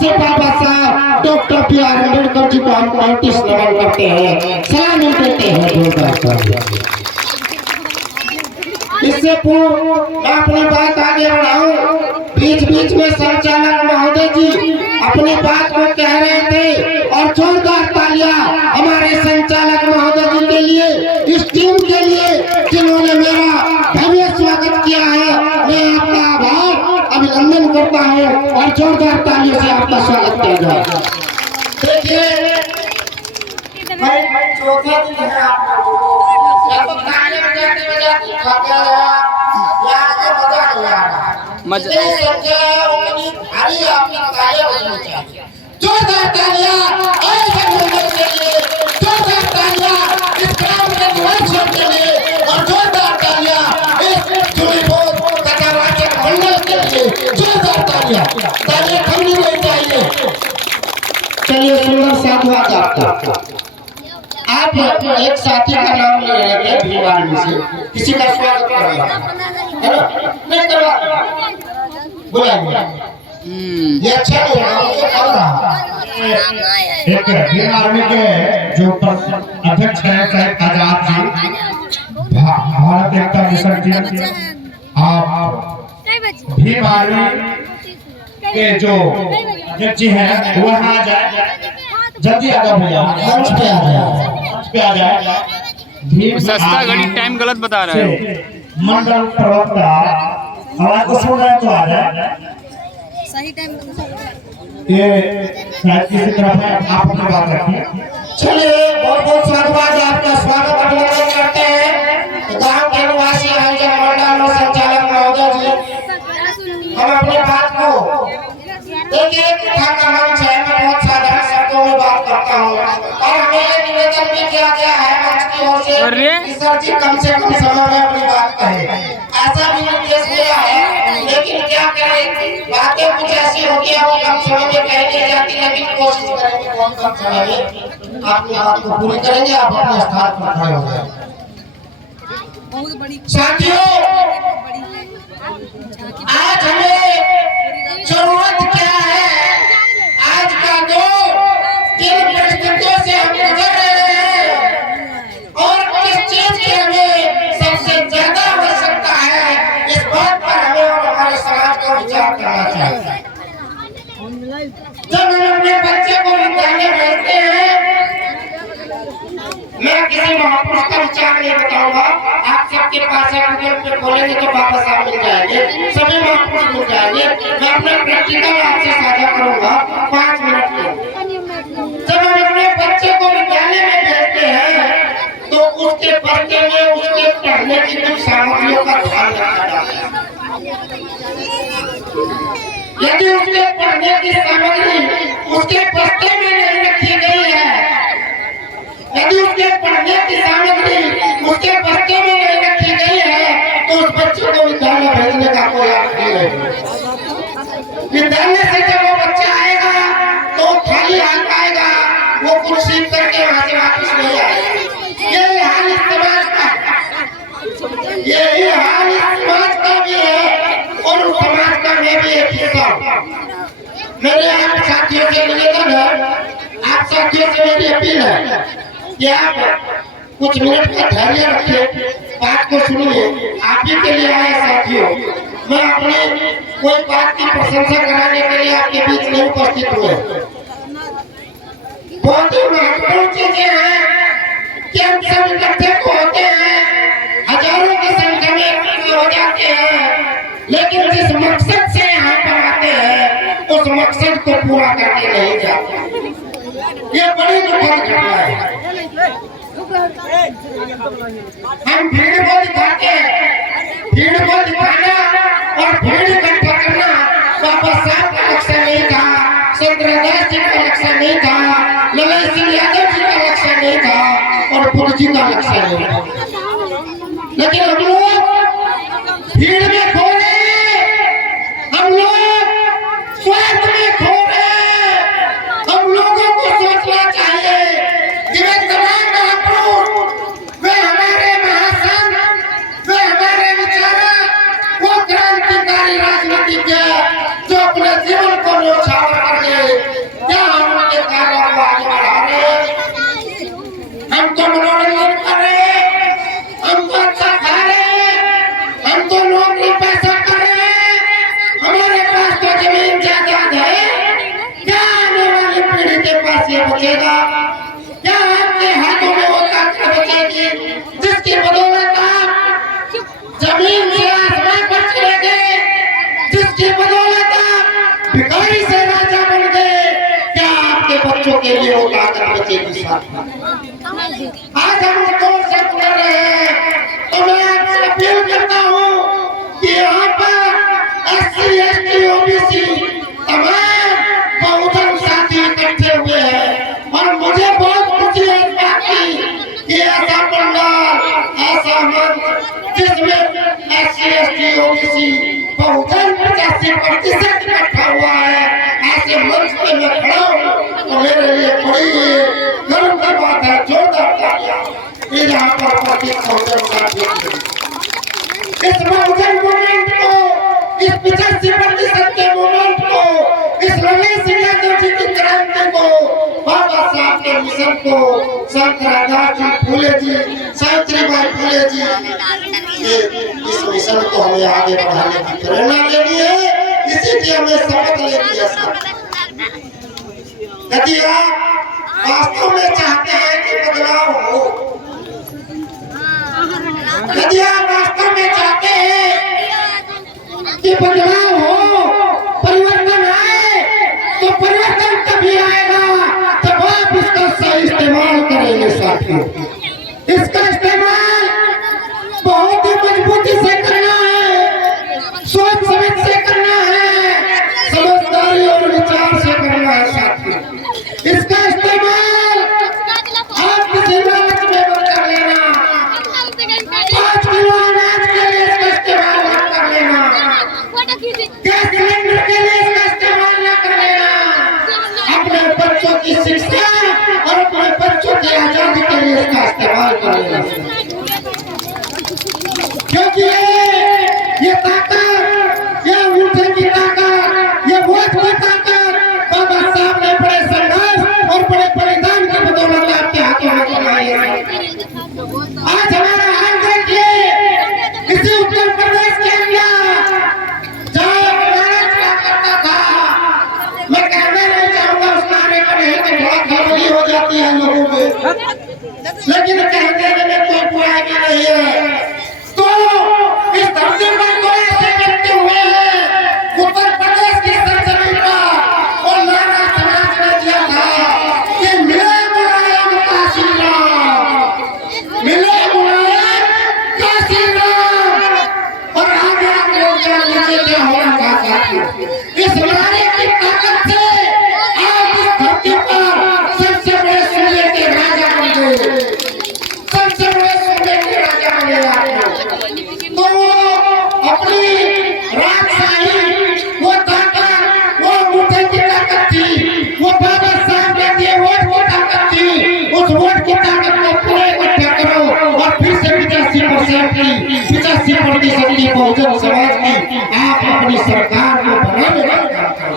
से बाबा साहब doctor B.R. Ambedkar ji को हम 35 नमन करते हैं, सलामी देते हैं। इससे पूर्व मैं अपनी बात आगे बढ़ाऊं, बीच बीच में संचालक महोदय जी अपनी बात को कह रहे थे और जोरदार तालियां हमारे संचालक महोदय जी के लिए, इस टीम के लिए जिन्होंने मेरा भव्य स्वागत किया है। मैं आपका आभार अभिनंदन करता हूं और जोरदार तालियों से आपका स्वागत किया जाए। देखिए चौथा दिन है जोरदार तालियां के लिए, जोरदार तालियां इस ग्राम के निवासियों के लिए और जोरदार तालियां इस चुनीपुर कटावाचक मंडल के लिए, जोरदार तालियां थमनी नहीं चाहिए। चलिए सुंदर साधुवाद आपका। आप एक साथी का नाम ले रहे थे भीवार में से, किसी का स्वागत कर रहा है ना? नहीं करवा बुलाइए, ये अच्छा नहीं रहा। एक भीम आर्मी के जो अध्यक्ष हैं साहब आजाद जी, भारत एकता मिशन जी, आप भीम आर्मी के जो अध्यक्ष जी हैं वो यहाँ आ जाए, जल्दी आ जाओ भैया, मंच पे आ जाए, मंच पे आ जाए। सस्ता घड़ी टाइम गलत बता रहा है। मंडल प्रवक्ता आवाज को सुन रहे तो आ जाए, सही टाइम ये शायद किसी तरफ है, आप अपनी बात रखिए। चलिए बहुत बहुत स्वागत, आपका स्वागत अभिनंदन करते हैं गांव के निवासी आयोजक मंडल और संचालक महोदय जी। हम अपनी बात को एक कथा का मंच है, मैं बहुत साधारण शब्दों में बात करता हूँ और हमें निवेदन भी किया गया है मंच की ओर से कि सर जी कम से कम समय में अपनी बात कहें, ऐसा भी निर्देश दिया है। लेकिन क्या करें, बातें कुछ ऐसी होती है वो कम समय में कही नहीं जाती, लेकिन कोशिश करेंगे बहुत कम समय में आपकी बात को पूरी करेंगे। आप अपने स्थान पर खड़े हो जाए। साथियों, आज हमें जरूरत क्या है, आज का दो किन परिस्थितियों से हम गुजर रहे हैं और किस चीज की हमें सबसे ज्यादा आवश्यकता है, इस बात पर हमें और हमारे समाज को विचार करना चाहिए। जब हम अपने बच्चे को विद्यालय भेजते हैं, मैं किसी महापुरुष का विचार नहीं बताऊंगा, आप सबके पास गूगल पे खोलेंगे तो वापस आप मिल जाएंगे, सभी महापुरुष मिल जाएंगे। मैं अपना प्रैक्टिकल आपसे साझा करूंगा 5 मिनट में। जब हम अपने बच्चे को विद्यालय में भेजते हैं तो उसके पढ़ने में, उसके पढ़ने की कुछ सामग्रियों का ध्यान रखा जाता है। यदि उसके पढ़ने की सामग्री उसके बस्ते में नहीं रखी गई है, यदि उसके पढ़ने की सामग्री उसके बस्ते में नहीं रखी गई है तो उस बच्चे को विद्यालय भेजने का कोई अर्थ नहीं है। विद्यालय से जब वो बच्चा आएगा तो खाली हाथ आएगा, वो कुछ सीख करके वहां से वापस नहीं आएगा। यही हाल इस समाज का, यही हाल इस समाज का भी है और उस समाज का मैं भी एक हिस्सा हूं। मेरे आप साथियों से निवेदन है, आप साथियों से मेरी अपील है कि आप कुछ मिनट का धैर्य रखिए, बात को सुनिए। आप ही के लिए आए साथियों, मैं अपनी कोई बात की प्रशंसा कराने के लिए आपके बीच नहीं उपस्थित हुए। बहुत ही महत्वपूर्ण चीजें हैं कि हम सब इकट्ठे को होते हैं, हजारों की संख्या में इकट्ठे हो जाते हैं, लेकिन जिस मकसद से यहाँ पर आते हैं उस मकसद को पूरा करके नहीं जाते। ये बड़ी दुखद घटना है। हम भीड़ को दिखाते हैं, भीड़ को दिखाना और भीड़ इकट्ठा करना बाबा साहब का लक्ष्य नहीं था, चंद्रदास जी का लक्ष्य नहीं था, ललन सिंह यादव जी का लक्ष्य नहीं था और बुद्ध जी का लक्ष्य नहीं था। लेकिन हम लोग भीड़ में खो रहे, हम लोग स्वार्थ में खो रहे। हम लोगों को सोचना चाहिए कि वे तमाम महापुरुष, वे हमारे महासंत, वे हमारे विचारक, वो क्रांतिकारी राजनीतिज्ञ जो अपने जीवन को न्यौछावर कर दिए, बचेगा? क्या आपके हाथों में वो ताकत बचेगी जिसकी बदौलत आप जमीन से आसमान पर चले गए, जिसकी बदौलत आप भिखारी से राजा बन गए? क्या आपके बच्चों के लिए वो ताकत बचेगी? आज हम दौर से गुजर रहे हैं, तो मैं आपसे अपील करता हूँ कि यहाँ पर SC ST OBC तमाम बहुजन साथी इकट्ठे हुए हैं और मुझे बहुत खुशी है इस बात की कि ऐसा पंडाल, ऐसा मंच जिसमें SC ST OBC बहुजन 85% इकट्ठा हुआ है, ऐसे मंच पे मैं खड़ा हूँ तो मेरे लिए बड़ी गर्व की बात है। जोरदार तालियां यहाँ पर बहुजन साथी, इस बहुजन मूवमेंट को, इस 85% के मूवमेंट को, इस लड़ाई सिंह यादव जी की क्रांति को, बाबा साहब के मिशन को, संत रामदास जी फूले जी, सावित्रीबाई फूले जी इस मिशन को हमें आगे बढ़ाने की प्रेरणा लेनी है। इसी की हमें शपथ लेनी है। यदि आप वास्तव में चाहते हैं कि बदलाव हो, यदि आप वास्तव में चाहते हैं कि बदलाव हो, परिवर्तन आए, तो परिवर्तन तभी आएगा जब आप इसका सही इस्तेमाल करेंगे। साथियों, इसका इस्तेमाल बहुत ही मजबूती से करना है, सोच समझ से करना है, समझदारी और विचार से करना है। साथियों, इसका इस्तेमाल आप किसी लालच में मत कर लेना, 5 किलो अनाज के लिए इसका इस्तेमाल मत कर लेना, गैस सिलेंडर के लिए इसका इस्तेमाल न कर लेना, अपने बच्चों की शिक्षा और अपने बच्चों की आजादी के लिए इसका इस्तेमाल कर लेना। क्योंकि ये ताकत, ये अंगूठे की ताकत, ये वोट की ताकत बाबा साहब ने बड़े संघर्ष और बड़े बलिदान की बदौलत आपके हाथों में बनाई है। आज हमारा हाल देखिए, इसी उत्तर प्रदेश के अंदर जहाँ महाराज क्या करता था, मैं कहना नहीं चाहूंगा उस नारे पर, नहीं तो बहुत घबराहट हो जाती है लोगों में, लेकिन कहने में कोई बुराई भी नहीं है। तो इस धरती पर तो ऐसे करते हुए हैं उत्तर प्रदेश की सरजमीन पर, और नारा समाज ने दिया था कि मिले मुलायम काशी राम, मिले मुलायम काशी राम, और आगे लोग नीचे क्या होना चाहता है। इस नारे की ताकत से आप इस धरती पर सबसे बड़े सूबे के राजा बन गए, सबसे बड़े सूबे के राजा बने आप। तो अपनी राजशाही, वो ताकत, वो अंगूठे की ताकत थी, वो बाबा साहब ने दिए वोट की ताकत थी, उस वोट की ताकत को पूरे इकट्ठा करो और फिर से 85% की बहुजन समाज की आप अपनी सरकार को बनाने का काम करो।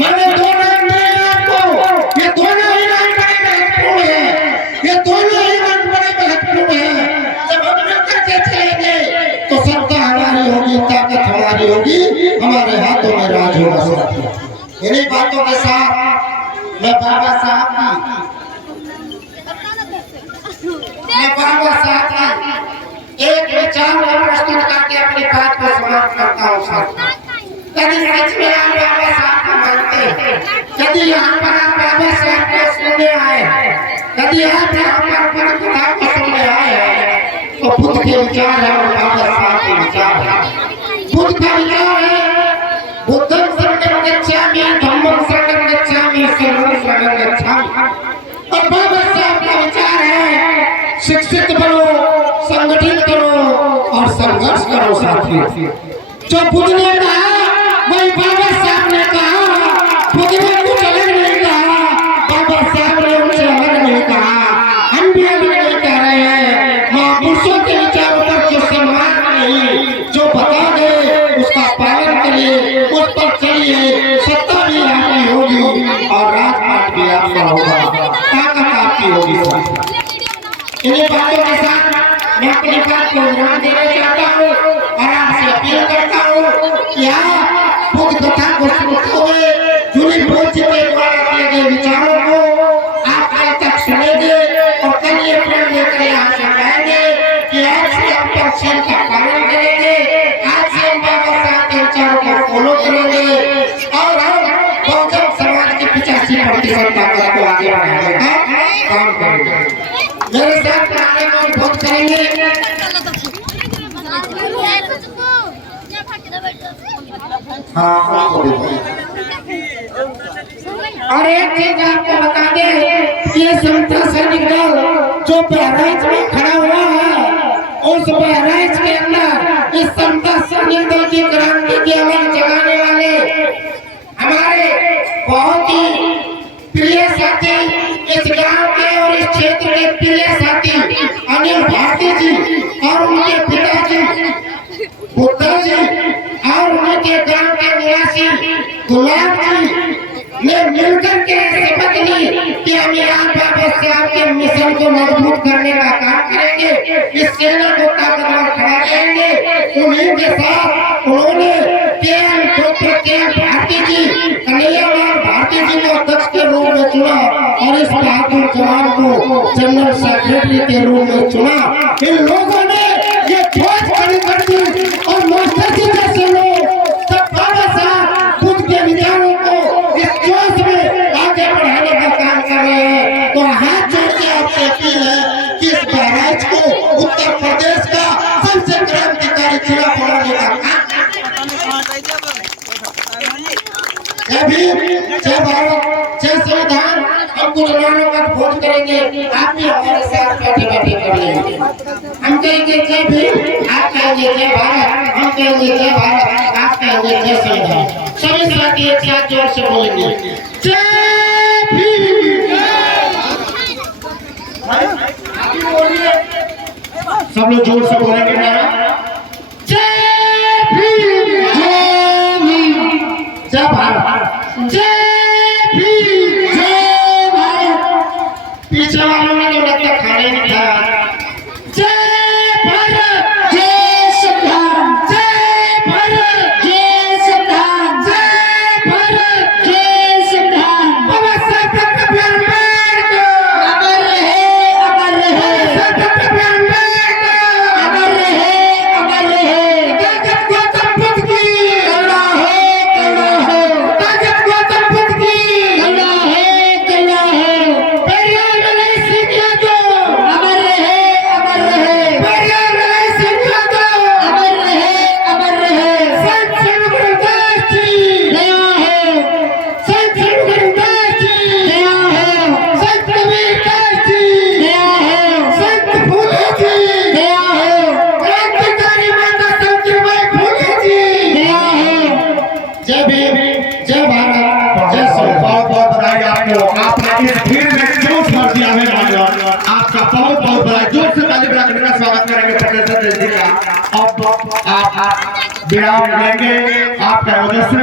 मैंने 2 नाम दिए आपको, ये दोनों ही नाम बड़े महत्वपूर्ण है, ये दोनों ही नाम बड़े महत्वपूर्ण है। जब हम मिलकर के चलेंगे तो सत्ता हमारी होगी, ताकत हमारी होगी, हमारे हाथों में राज होगा। साथियों, इन्हीं बातों के साथ मैं बाबा साहब की एक विचार को प्रस्तुत करके अपनी बात को समाप्त करता हूँ। साथियों, यदि सच में आप बाबा साहब को मानते हैं, यदि यहाँ पर आप बाबा साहब को सुनने आए, यदि आप यहाँ पर पद कथा को सुनने आए हैं, तो बुद्ध के विचार है और बाबा साहब के विचार है। बुद्ध का विचार है बुद्धं शरणं गच्छामि, धम्मं शरणं गच्छामि, संघं शरणं गच्छामि, और बाबा साहब का विचार है शिक्षित बनो, संगठित करो और संघर्ष करो। साथियों, जो बुद्ध ने कहा वही बाबा साहब ने कहा, बुद्ध ने कुछ अलग नहीं कहा, बाबा साहब ने उनसे अलग नहीं कहा, हम भी अलग नहीं कह रहे हैं। महापुरुषों के विचारों पर जो सम्मान नहीं, जो बता गए उसका पालन करिए, उस पर चलिए, सत्ता भी आपकी होगी और राजपाट भी आपका होगा, ताकत आपकी होगी। इन्हीं बातों के साथ मैं अपनी बात को विराम देना चाहता हूँ और आपसे अपील करता हूँ कि आप बुद्ध कथा को सुनते हुए जुली बोझ के द्वारा दिए गए विचारों और हम बहुजन समाज की 85% ताकत को आगे बढ़ाने का काम करेंगे। मेरे साथ पढ़ाने को वोट करेंगे। हाँ, और एक चीज आपको बता दें, ये समता सैनिक दल जो बहराइच में खड़ा हुआ है, उस बहराइच के अंदर इस समता सैनिक दल की क्रांति की आवाज जगाने वाले हमारे बहुत ही प्रिय साथी, इस गांव के और इस क्षेत्र के प्रिय साथी अनिल भारती जी और उनके पिताजी बुद्धा जी और उनके गांव के निवासी गुलाब जी ने मिलकर के शपथ ली कि हम यहाँ बाबा साहब के मिशन को मजबूत करने का काम करेंगे, इस सेना को ताकतवर खड़ा करेंगे। उन्हीं के साथ उन्होंने डॉक्टर के भारती जी, कन्हैयालाल भारती जी को अध्यक्ष के रूप में चुना और इस बहादुर जवान को जनरल सेक्रेटरी के रूप में चुना। इन लोगों ने ये ठोस खड़ी कर दी और मास्टर जी जैसे लोग सब बाबा साहब खुद के विचारों को इस जोश में आगे बढ़ाने का काम कर रहे हैं। तो हाथ जोड़ के आपसे अपील है कि इस बहराइच को उत्तर प्रदेश का सबसे क्रांतिकारी जिला बनाने का काम। जय भीम, जय भारत, जय संविधान। हम कुछ मानों का वोट करेंगे, आप भी हमारे साथ बैठे बैठे कर लेंगे। हम कहेंगे जय भीम, आप कहेंगे जय भारत, हम कहेंगे जय भारत, आप कहेंगे जय संविधान। सभी साथी एक साथ जोर से बोलेंगे जय भीम। सब लोग जोर से बोलेंगे नारा जय भीम, जय भीम, जय भारत, जय भीम, जय भारत। पीछे वालों ने तो लगता खाने नहीं था। जय भारत, जय संविधान, जय भारत, जय संविधान, जय भारत, जय संविधान। बाबा साहब का प्यार अमर रहे, अमर रहे। डॉक्टर अमर रहे, अमर रहे। ताकत गौतम बुद्ध की करुणा है, करुणा है। ताकत गौतम बुद्ध की करुणा है, करुणा है। पेरियार मलय सिंह यादव अमर रहे, अमर रहे। पेरियार मलय सिंह यादव अमर रहे, अमर रहे। संत गुरुदास जी दया है, संत गुरुदास जी दया है, संत कबीरदास जी दया है, संत फूले जी दया है, क्रांतिकारी माता सावित्रीबाई फूले जी दया है। जय भीम, जय भारत, जय संविधान। बहुत बहुत बधाई आपको। आपने इस भीड़ में जोश भर दिया है नौजवान। आपका बहुत बहुत बधाई। जोर से ताली बजाकर मेरा स्वागत करेंगे प्रोफेसर जी का। अब आप विराम लेंगे। आपका ओजस्वी